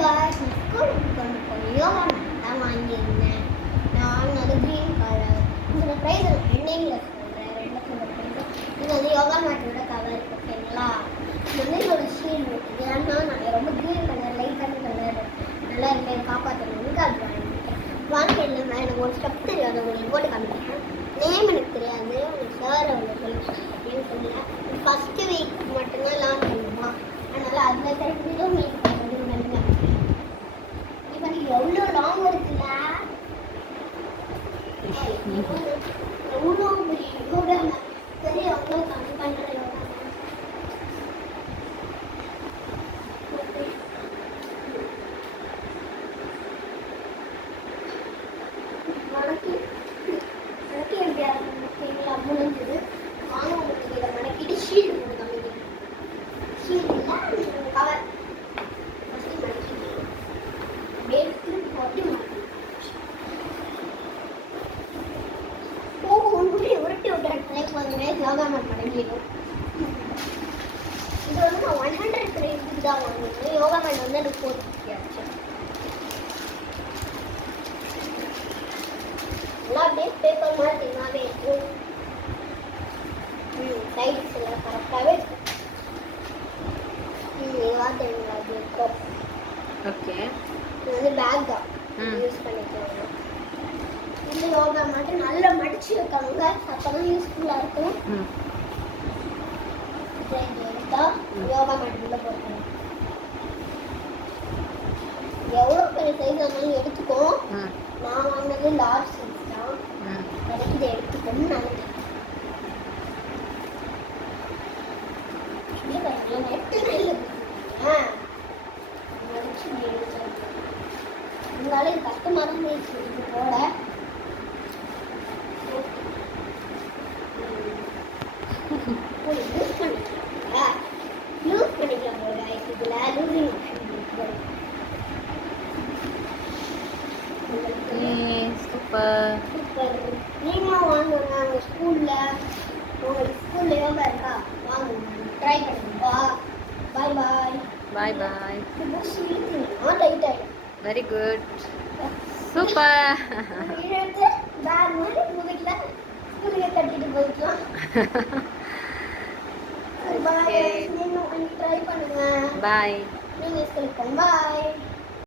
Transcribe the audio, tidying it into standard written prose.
Guys, ஸ்கூலுக்கு கொண்டு போய் யோகா மேட் தான் வாங்கியிருந்தேன். நான் வாங்கினது க்ரீன் கலர். இந்த ப்ரைஸ் எண்டிங்கில் சொல்கிறேன். ரெண்டு ப்ரைஸ். இது வந்து யோகா மேட்டோட கவர், ஓகேங்களா? இது வந்து என்னோட ஷீல்டு. இது ஏன்னா நான் ரொம்ப க்ரீன் கலர், லைட்டான கலர் நல்லா இருக்கேன் காப்பாற்றணும்னு அது வாங்கிட்டேன். வாங்கியிருந்தேன். எனக்கு ஒரு ஸ்டெப் தெரியாது, உங்களுக்கு போட்டு காமிக்கிறேன். நேம் எனக்கு தெரியாது, உங்களுக்கு சார் அவங்க சொல்லி அப்படின்னு சொல்லுங்க. ஃபஸ்ட்டு வீக் மட்டும்தான் லேர்ன் பண்ணுமா, அதனால் அதில் தெரிஞ்சதும் மீட் பண்ணுறது நல்ல. இப்போ நீ எவ்வளோ லாங் இருக்குல்ல, எவ்வளோ யோகா சரி எவ்வளோ கம்மி பண்ணுற யோகா மடக்கி மடக்கி எப்படியா ஓகேங்களா? முடிஞ்சது. வாங்க உங்களுக்கு இதை மடக்கிட்டு ஷீல்டு போட்டு காமிக்கிறேன். ஷீல்டு இல்லை கவர் ஃபஸ்ட்டு மடக்கிட்டு அப்படியே திருப்பி போட்டு உருட்டி விட்டுறேன். கொஞ்சம் நேரம் யோகா மேட் மடங்கிடும். இது வந்து நான் 100 கிரேட்ஸுக்கு தான் வாங்கினேன். யோகா மேட் வந்து எனக்கு 450 ஆச்சு. நல்லா அப்படியே பேப்பர் மாதிரி தின்னாவே இருக்கும். சைட்ஸ் எல்லாம் கரெக்டாகவே இருக்கும். வார்த்தைங்களா அது இருக்கும். ஓகே, இது வந்து பேக் தான் யூஸ் பண்ணிக்கோங்க. இந்த யோகா மட்டும் நல்லா மடிச்சு வைக்காங்க, அப்போ தான் யூஸ்ஃபுல்லாக இருக்கும். எடுத்தா யோகா மேட் உள்ள போட்டுக்கணும். எவ்வளோ பெரிய சைஸ் ஆனாலும் எடுத்துக்கோ. நான் வாங்கினது லார்ஜ் சைஸ் தான், எனக்கு இதை எடுத்துக்கணும்னு நினைக்கிறேன். இருந்தாலும் இது கஷ்டமாக தான் போயிடுச்சு இது போட. யூஸ் பண்ணிக்கலாம் போல இதில் லூசிங் சூப்பர். நீங்களும் வாங்குங்க. உங்கள் ஸ்கூலில் உங்களுக்கு ஸ்கூலில் யோகா இருக்கா, வாங்குங்க, ட்ரை பண்ணுங்க. பாய் பாய் பாய் பாய். டைட் ஆகிடும். Very good, super. எடுத்து பேக் மாதிரி வீட்டில் ஸ்கூலுக்கு கட்டிட்டு போய்க்கலாம். பாய். நீங்களும் ட்ரை பண்ணுங்க. பாய். நீங்கள் ஸ்கூலுக்கு போங்க. பாய்.